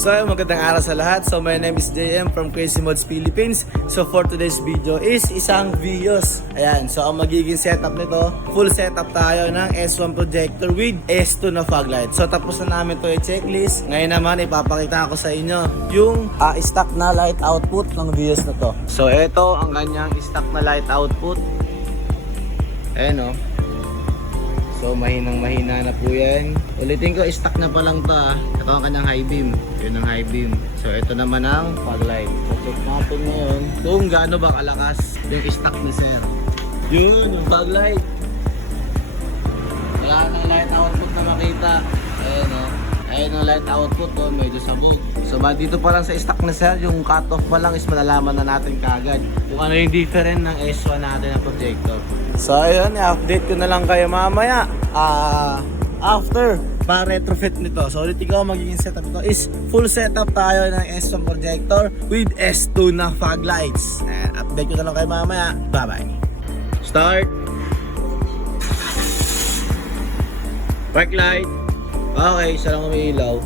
So, magandang araw sa lahat. So, my name is JM from Crazy Mods Philippines. So, for today's video is isang Vios. Ayan, so ang magiging setup nito, full setup tayo ng S1 projector with S2 na fog light. So, tapos na namin to i-checklist. Ngayon naman, ipapakita ko sa inyo yung stock na light output ng Vios na to. So, ito ang kanyang stock na light output. Ayan o. So, mahinang-mahina na po yan. Ulitin ko, stock na pa lang to Ito ang kanyang high beam. Yun ang high beam. So, ito naman ang fog light. So, check natin ngayon kung gaano ba kalakas yung stock ni sir. Yun, yung fog light. Wala nang light output na makita. Ayan o. Ayan ang light output o. Medyo sabog. So, dito pa lang sa stock ni sir, yung cutoff pa lang is malalaman na natin kagad kung ano yung different ng S1 natin na projector. So ayun, i-update ko na lang kayo mamaya after pa-retrofit nito. So ulit ko magiging setup nito is full setup tayo ng S1 projector with S2 na fog lights. And update ko na lang kayo mamaya. Bye bye. Start. Park light. Okay, isa lang umiilaw.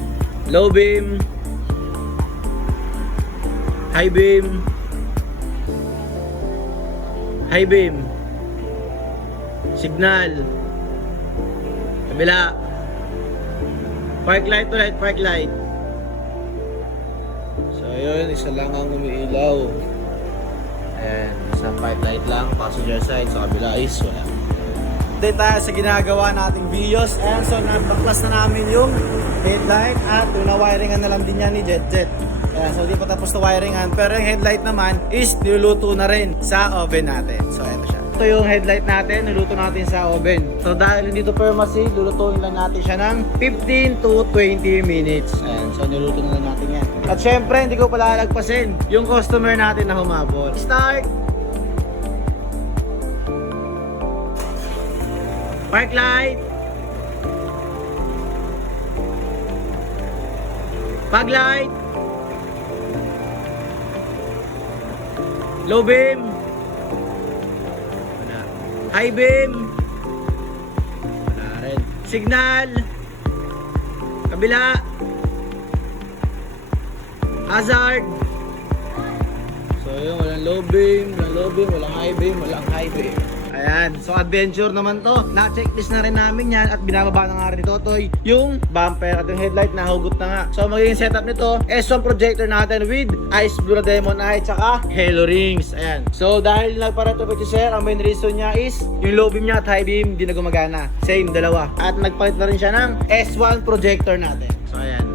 Low beam. High beam. High beam. Signal. Kabila. Park light ulit, park light. So yun, isa lang ang umiilaw. Ayan, isang park light lang, passenger side. Sa kabila is wala. Update tayo sa ginagawa nating Vios. Ayan, so nabaklas na namin yung headlight at yung na-wiringan na lang din yan ni JetJet. Ayan, so di pa tapos na wiringan. Pero yung headlight naman is niluluto na rin sa oven natin. So eto siya. Ito yung headlight natin, niluto natin sa oven. So dahil hindi ito permacy, lulutuin lang natin siya ng 15 to 20 minutes. Ayan, so niluto na lang natin yan. At syempre, hindi ko pala lagpasin yung customer natin na humabol. Start! Park light! Fog light! Low beam! High beam. Wala rin. Signal. Kabila. Hazard. So yun, walang low beam, walang high beam, walang high beam. Ayan, so adventure naman to. Na-checklist na rin namin yan at binababa na nga rin ni Totoy yung bumper at yung headlight na hugot na nga. So magiging setup nito, S1 projector natin with Ice Blue na Demon Eye tsaka Halo Rings. Ayan. So dahil nagpa-retrofit si sir, ang main reason niya is yung low beam niya at high beam di na gumagana. Same, dalawa. At nagpalit na rin siya ng S1 projector natin. So ayan.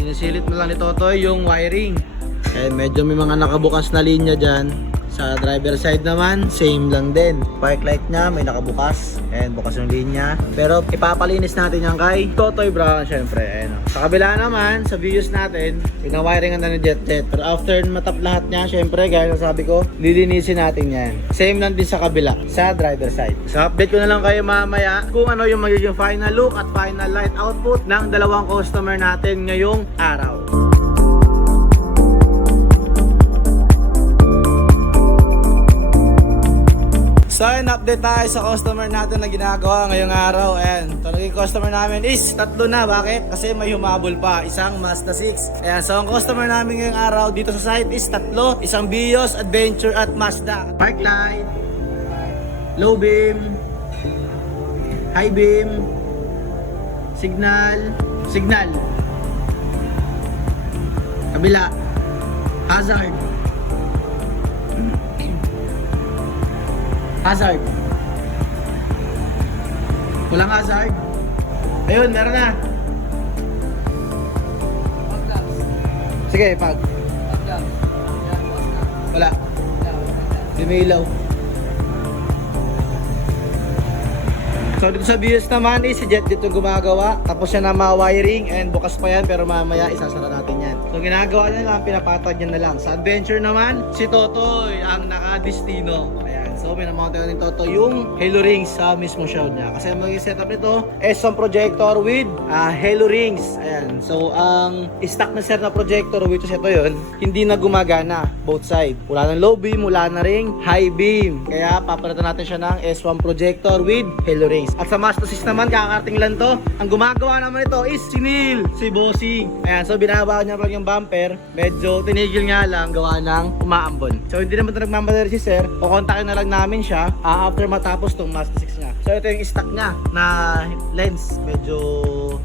Sinisilip na lang ni Totoy yung wiring. Ayan, medyo may mga nakabukas na linya dyan. Sa driver side naman, same lang din. Park light niya, may nakabukas. Ayan, bukas yung linya. Pero ipapalinis natin yan kay Totoy Brown, syempre. Ayan. Sa kabila naman, sa Vios natin, pinawiringan na ng JetJet. Pero after matap lahat niya, syempre, gaya ng sabi ko, lilinisin natin yan. Same lang din sa kabila, sa driver side. So update ko na lang kayo mamaya kung ano yung magiging final look at final light output ng dalawang customer natin ngayong araw. So ayun, update tayo sa customer natin na ginagawa ngayong araw. And ito naging customer namin is tatlo na. Bakit? Kasi may humabol pa, isang Mazda 6. Ayan, so ang customer namin ngayong araw dito sa site is tatlo. Isang Vios, Adventure at Mazda. Park light, low beam, high beam, signal, kabila, hazard. Hazard. Walang hazard. Ayun, meron na. Sige, pag. Wala. Dumilaw. So dito sa Vios naman si Jet dito gumagawa. Tapos siya na ma-wiring and bukas pa yan pero mamaya isasara natin yan. So ginagawa niya lang, pinapatag niya na lang. Sa Adventure naman, si Totoy ang naka-destino. Ayan. So pinamount ni Toto yung Halo rings sa mismong shroud niya. Kasi ang magiging setup nito is some projector with Halo rings. Ayan. So ang stock na set na projector, which is ito yun, hindi na gumagana both side. Wala nang low beam, wala na ring high beam. Kaya papalitan natin siya ng S1 projector with Halo rings. At sa Master 6 naman, kakarating lang to. Ang gumagawa naman ito is si Neil, si Bossing. Ayan, so binaba niya lang yung bumper. Medyo tinigil nga lang, gawa ng umaambon. So hindi naman ito nagmamadali si sir. Kukontakin na lang namin siya after matapos tong Master 6 niya. So ito yung stock niya na lens. Medyo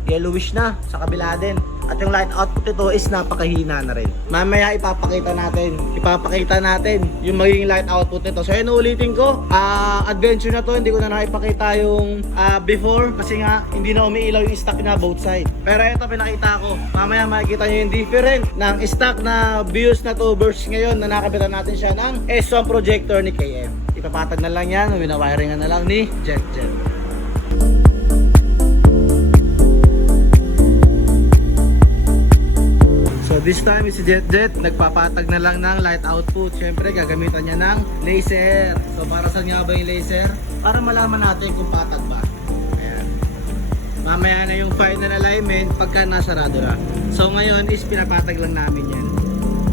yellowish na sa kabila din. At yung light output ito is napakahina na rin. Mamaya ipapakita natin yung magiging light output nito. So yun, ulitin ko, adventure na to, hindi ko na nakipakita yung before kasi nga hindi na umiilaw yung stock na both side. Pero ito pinakita ko, mamaya makikita nyo yung different ng stock na Bios na to versus ngayon na nakabitan natin siya ng S1 projector ni KM. Ipapatag na lang yan, winawiringan na lang ni Jet. So this time si Jet nagpapatag na lang ng light output. Siyempre gagamitan niya ng laser. So para saan nga ba yung laser? Para malaman natin kung patag ba. Ayan. Mamaya na yung final alignment pagka nasarado na. So ngayon is pinapatag lang namin yan.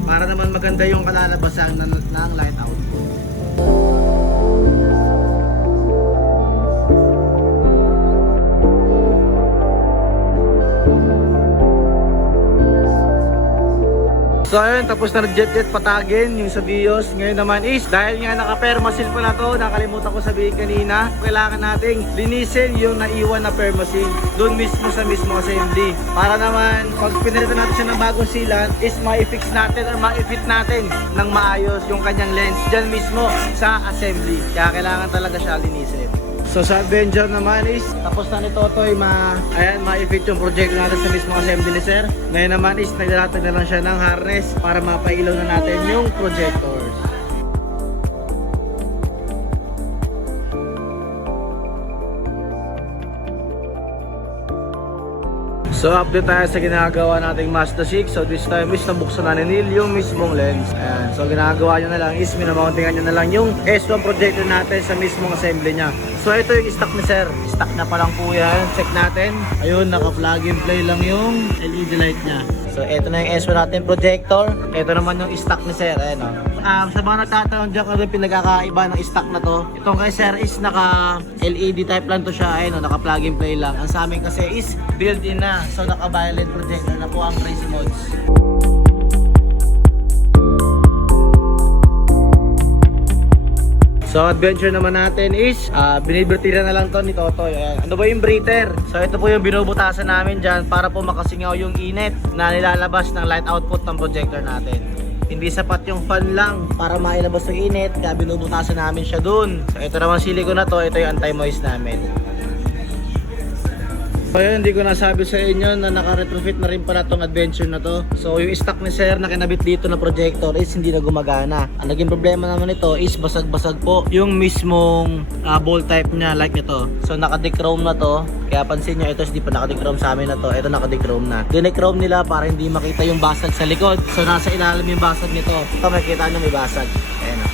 Para naman maganda yung kalalabasan ng light output. So ayun, tapos na jet patagin yung sa Bios. Ngayon naman is, dahil nga naka-permasil pa na to, nakalimutan ko sabihin kanina, kailangan nating linisin yung naiwan na permasil doon mismo sa mismo assembly. Para naman, pag pinilitan natin siya ng bagong sealant, is ma-fix natin or ma-fit natin ng maayos yung kanyang lens dyan mismo sa assembly. Kaya kailangan talaga siya linisin. So sa Avenger naman is tapos na ni Totoy ma-fit yung projector natin sa mismong assembly ni sir. Ngayon naman is naglalatag na lang siya ng harness para mapailaw na natin yung projectors. So update tayo sa ginagawa nating Mazda 6. So this time is nabuksan na ni Neil yung mismong lens. Ayan. So ginagawa niya na lang is minamountingan niya na lang yung S1 projector natin sa mismong assembly niya. So ito yung stock ni sir. Stock na pa lang po yan. Check natin. Ayun, naka-plug and play lang yung LED light niya. So ito na yung S1 natin projector. Ito naman yung stock ni sir. Ayan o. Sa mga nagtatanong dyan kung pinagkakaiba ng stock na to, itong kay sir is naka LED type lang to siya. Ayun o, naka-plug and play lang. Ang sa amin kasi is built-in na. So naka-violet projector na po ang Crazy Mods. So adventure naman natin is binibretira na lang to ni Totoy. Ayan. Ano ba yung breather? So ito po yung binubutasan namin dyan para po makasingaw yung init na nilalabas ng light output ng projector natin. Hindi sapat yung fan lang para mailabas yung init, kaya binubutasan namin siya dun. So ito naman silicone na to, ito yung anti-moist namin. So yun, hindi ko nasabi sa inyo na naka-retrofit na rin pala tong adventure na to. So yung stock ni sir na kinabit dito na projector is hindi na gumagana. Ang naging problema naman ito is basag-basag po yung mismong ball type niya like ito. So naka-dechrome na to. Kaya pansin nyo, ito hindi pa naka-dechrome sa amin na to. Ito naka-dechrome na. Dinechrome nila para hindi makita yung basag sa likod. So nasa ilalim yung basag nito. Ito makikita nyo may basag. Ayan o.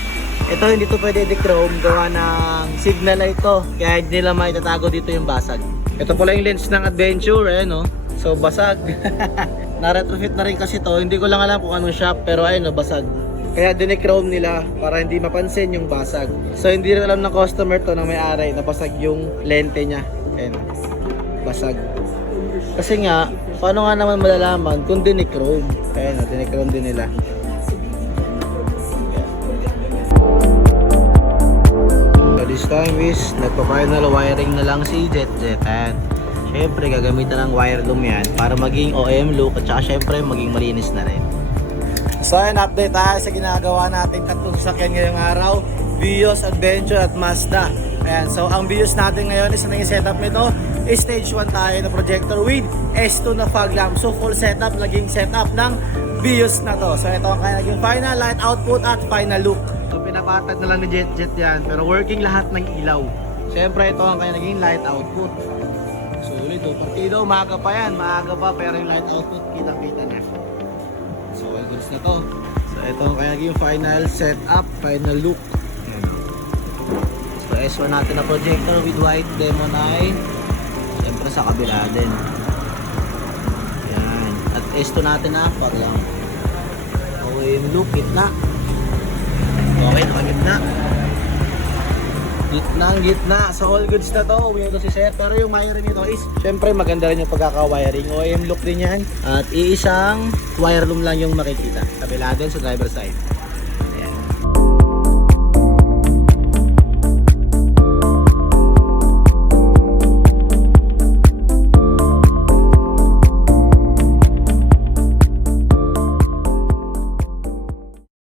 Ito hindi to pwede dechrome, gawa ng signal light to. Kaya hindi nila maitatago dito yung basag. Ito pala yung lens ng adventure, no? So basag. Na-retrofit na rin kasi to. Hindi ko lang alam kung anong shop, pero ayun, basag. Kaya dinechrome nila para hindi mapansin yung basag. So hindi rin alam ng customer to na may-ari na basag yung lente niya. Ayun, basag. Kasi nga, paano nga naman malalaman kung dinechrome? Ayun, dinechrome din nila. This time is nagpa-final wiring na lang si Jet. At syempre gagamitan ng wire loom yan para maging OM look at saka syempre maging malinis na rin. So ayun, update tayo sa ginagawa natin tatlong sasakyan ngayong araw, Bios, Adventure at Mazda. Ayan, so ang Bios natin ngayon is naging setup nito is stage 1 tayo na projector with S2 na fog lamp. So full setup, naging setup ng Bios na to. So ito ang kaya naging final light output at final look. Pinapatag na lang ni Jet yan, pero working lahat ng ilaw. Siyempre ito ang kanya naging light output. Sulit o, partido, maaga pa yan, maaga pa, pero yung light output kitang-kita na. So all goods na to. So ito ang kanya naging final setup, final look. S1 natin na projector with white demo 9. Siyempre sa kabila din. Yan. At S2 natin na pag lang. Okay, yung loop, gitna. Okay, nakagitna. Gitna. So all goods na to. Uwi ito si Sir. Pero yung wiring nito is, syempre maganda rin yung pagkaka-wiring. OEM look din yan. At iisang wire loom lang yung makikita. Kabila din sa driver side.